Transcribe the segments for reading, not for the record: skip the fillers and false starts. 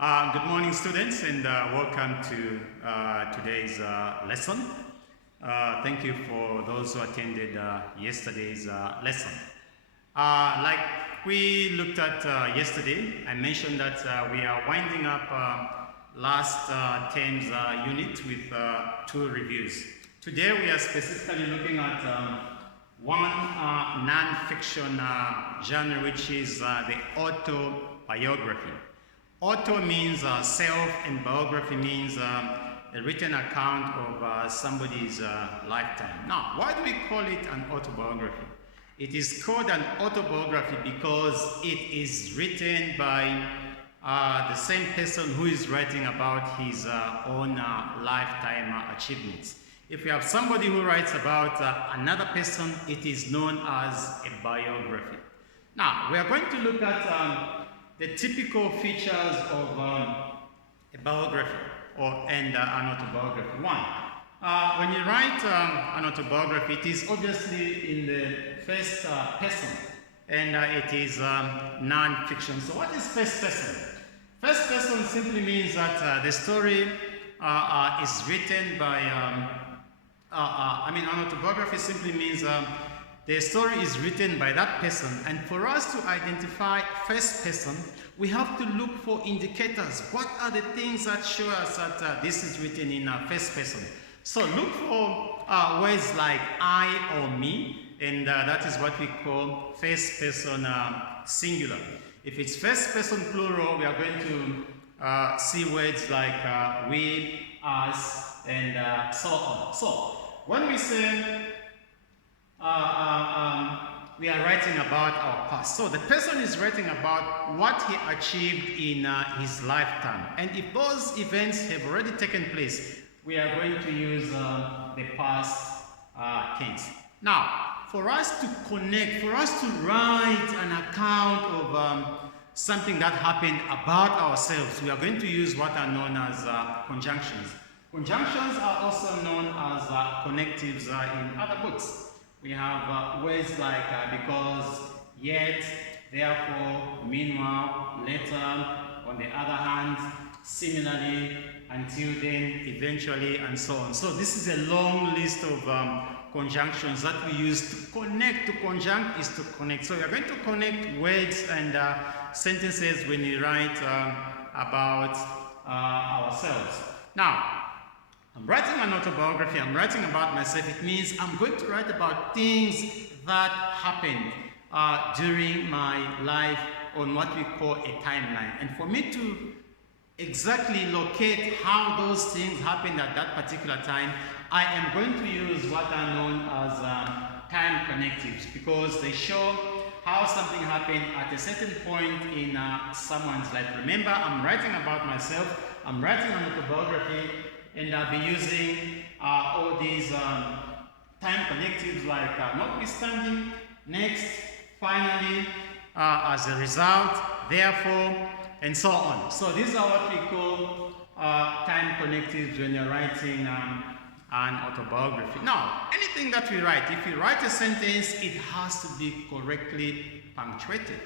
Good morning, students, and welcome to today's lesson. Thank you for those who attended yesterday's lesson. Like we looked at yesterday, I mentioned that we are winding up last term's unit with two reviews. Today we are specifically looking at one non-fiction genre, which is the autobiography. Auto means self, and biography means a written account of somebody's lifetime. Now, why do we call it an autobiography? It is called an autobiography because it is written by the same person who is writing about his own lifetime achievements. If you have somebody who writes about another person, it is known as a biography. Now, we are going to look at the typical features of a biography and an autobiography. One, when you write an autobiography, it is obviously in the first person, and it is non-fiction. So what is first person? First person simply means that the story is written by, an autobiography simply means the story is written by that person, and for us to identify first person, we have to look for indicators. What are the things that show us that this is written in first person? So look for words like I or me, and that is what we call first person singular. If it's first person plural, we are going to see words like we, us, and so on. So when we say we are writing about our past. So the person is writing about what he achieved in his lifetime. And if those events have already taken place, we are going to use the past tense. Now, for us to connect, for us to write an account of something that happened about ourselves, we are going to use what are known as conjunctions. Conjunctions are also known as connectives in other books. We have words like because, yet, therefore, meanwhile, later, on the other hand, similarly, until then, eventually, and so on. So this is a long list of conjunctions that we use to connect. To conjunct is to connect. So we are going to connect words and sentences when we write about ourselves. Now, I'm writing an autobiography, I'm writing about myself. It means I'm going to write about things that happened during my life on what we call a timeline. And for me to exactly locate how those things happened at that particular time, I am going to use what are known as time connectives, because they show how something happened at a certain point in someone's life. Remember, I'm writing about myself, I'm writing an autobiography, and I'll be using all these time connectives like notwithstanding, next, finally, as a result, therefore, and so on. So these are what we call time connectives when you're writing an autobiography. Now, anything that we write, if you write a sentence, it has to be correctly punctuated.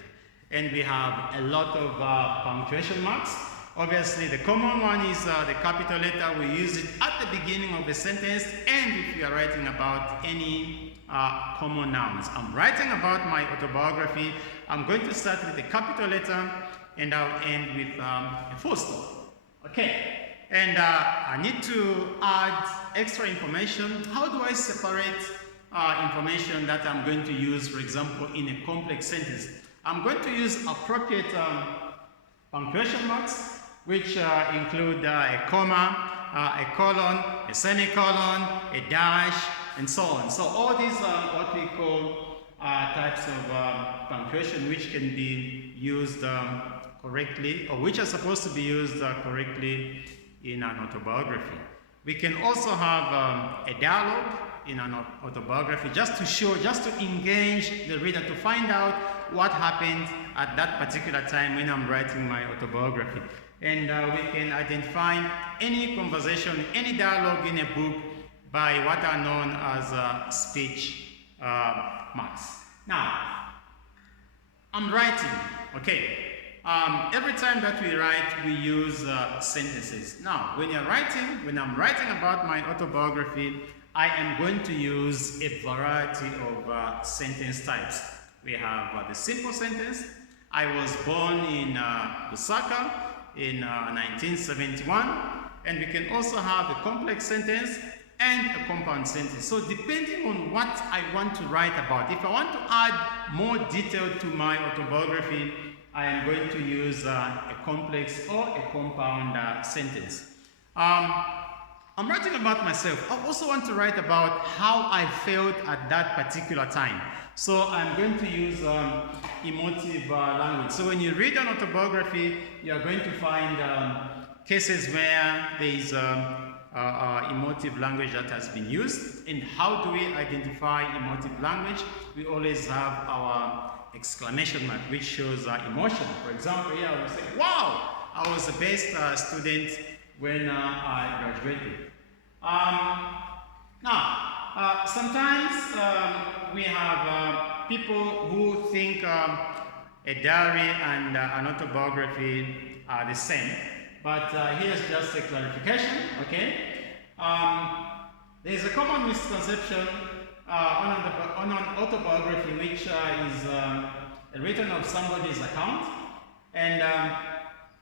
And we have a lot of punctuation marks. Obviously, the common one is the capital letter. We use it at the beginning of the sentence, and if you are writing about any common nouns. I'm writing about my autobiography. I'm going to start with the capital letter, and I'll end with a full stop. Okay, and I need to add extra information. How do I separate information that I'm going to use, for example, in a complex sentence? I'm going to use appropriate punctuation marks, which include a comma, a colon, a semicolon, a dash, and so on. So all these are what we call types of punctuation which can be used correctly, or which are supposed to be used correctly in an autobiography. We can also have a dialogue in an autobiography just to show, just to engage the reader to find out what happened at that particular time when I'm writing my autobiography. And we can identify any conversation, any dialogue in a book by what are known as speech marks. Now, I'm writing, okay. Every time that we write, we use sentences. Now, when I'm writing about my autobiography, I am going to use a variety of sentence types. We have the simple sentence. I was born in Lusaka in 1971. And we can also have a complex sentence and a compound sentence. So depending on what I want to write about, if I want to add more detail to my autobiography, I am going to use a complex or a compound sentence. I'm writing about myself. I also want to write about how I felt at that particular time. So I'm going to use emotive language. So when you read an autobiography, you are going to find cases where there is emotive language that has been used. And how do we identify emotive language? We always have our exclamation mark, which shows emotion. For example, here I will say, wow, I was the best student when I graduated. Now, sometimes we have people who think a diary and an autobiography are the same. But here's just a clarification, okay? There's a common misconception on an autobiography which is written of somebody's account. And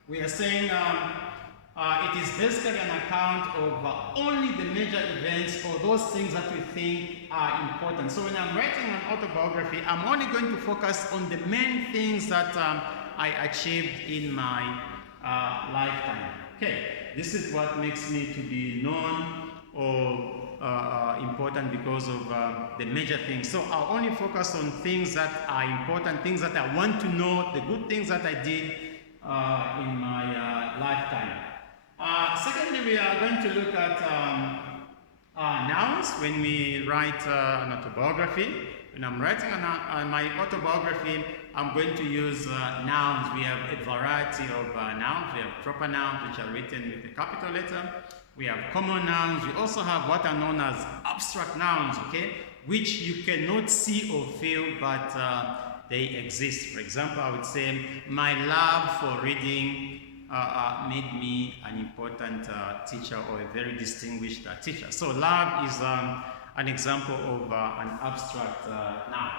we are saying it is basically an account of only the major events or those things that we think are important. So when I'm writing an autobiography, I'm only going to focus on the main things that I achieved in my lifetime. Okay, this is what makes me to be known or important because of the major things. So I'll only focus on things that are important, things that I want to know, the good things that I did in my lifetime. Secondly, we are going to look at nouns when we write an autobiography. When I'm writing my autobiography, I'm going to use nouns. We have a variety of nouns. We have proper nouns, which are written with a capital letter. We have common nouns. We also have what are known as abstract nouns, okay, which you cannot see or feel, but they exist. For example, I would say, my love for reading made me an important teacher or a very distinguished teacher. So love is an example of an abstract noun.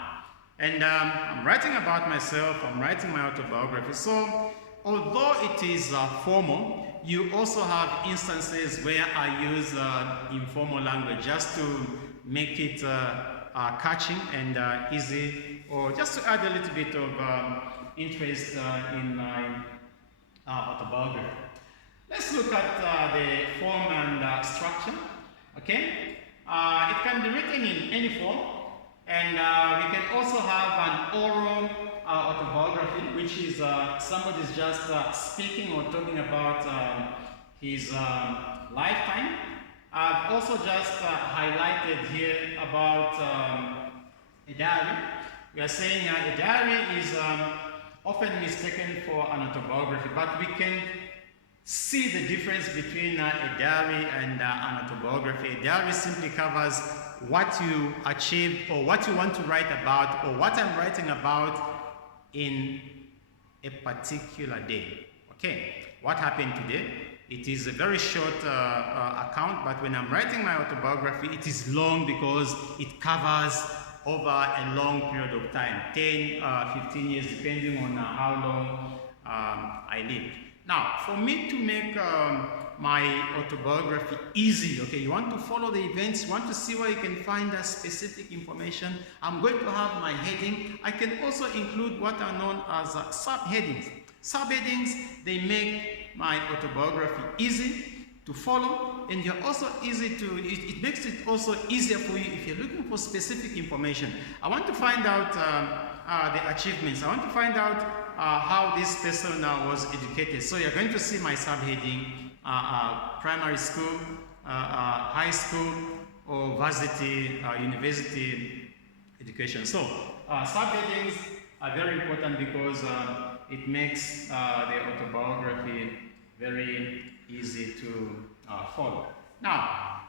And I'm writing about myself, I'm writing my autobiography. So although it is formal, you also have instances where I use informal language just to make it catching and easy, or just to add a little bit of interest in my autobiography. Let's look at the form and structure. Okay, it can be written in any form, and we can also have an oral autobiography, which is somebody's just speaking or talking about his lifetime. I've also just highlighted here about a diary. We are saying a diary is often mistaken for an autobiography, but we can see the difference between a diary and an autobiography. A diary simply covers what you achieved or what you want to write about or what I'm writing about in a particular day. Okay, what happened today? It is a very short account, but when I'm writing my autobiography, it is long because it covers over a long period of time, 10, 15 years, depending on how long I lived. Now, for me to make my autobiography easy, okay, you want to follow the events, you want to see where you can find that specific information, I'm going to have my heading. I can also include what are known as subheadings. Subheadings, they make my autobiography easy to follow, and you're also easy to, it makes it also easier for you if you're looking for specific information. I want to find out the achievements. I want to find out how this person was educated. So you're going to see my subheading, primary school, high school, or varsity, university education. So subheadings are very important because it makes the autobiography very easy to follow. Now,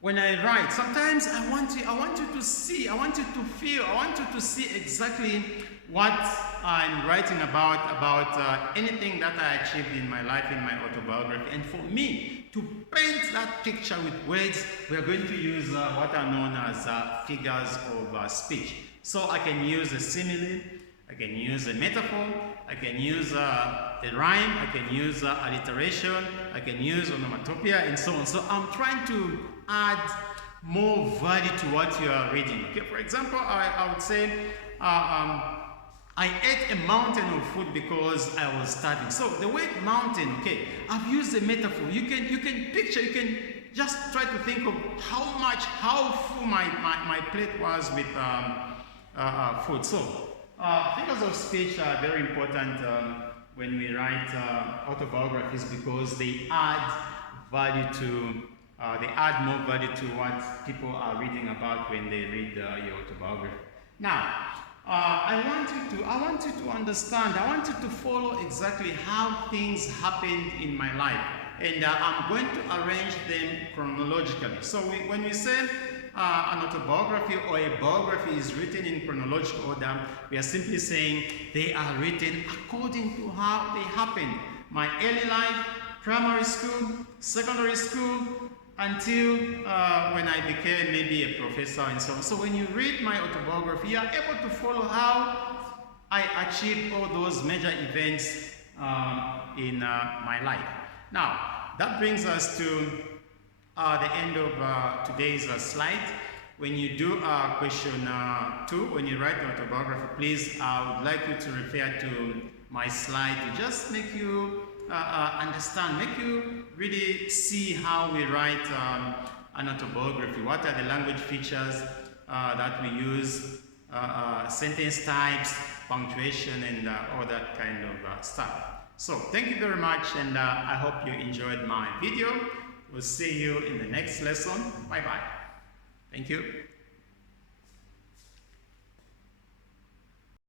when I write, sometimes I want you to see, I want you to feel, I want you to see exactly what I'm writing about anything that I achieved in my life, in my autobiography. And for me to paint that picture with words, we are going to use what are known as figures of speech. So I can use a simile, I can use a metaphor, I can use a rhyme, I can use alliteration, I can use onomatopoeia, and so on. So I'm trying to add more value to what you are reading. Okay, for example, I would say, I ate a mountain of food because I was starving. So the word mountain, okay, I've used a metaphor. You can picture, you can just try to think of how full my plate was with food. So figures of speech are very important when we write autobiographies because they add value to, they add more value to what people are reading about when they read your autobiography. Now, I want you to understand, I want you to follow exactly how things happened in my life. And I'm going to arrange them chronologically. So when we say an autobiography or a biography is written in chronological order, we are simply saying they are written according to how they happened. My early life, primary school, secondary school, until when I became maybe a professor and so on. So when you read my autobiography, you are able to follow how I achieved all those major events in my life. Now, that brings us to the end of today's slide. When you do question 2, when you write the autobiography, please, I would like you to refer to my slide to just make you understand, make you really see how we write an autobiography. What are the language features that we use, sentence types, punctuation, and all that kind of stuff. So thank you very much, and I hope you enjoyed my video. We'll see you in the next lesson. Bye-bye. Thank you.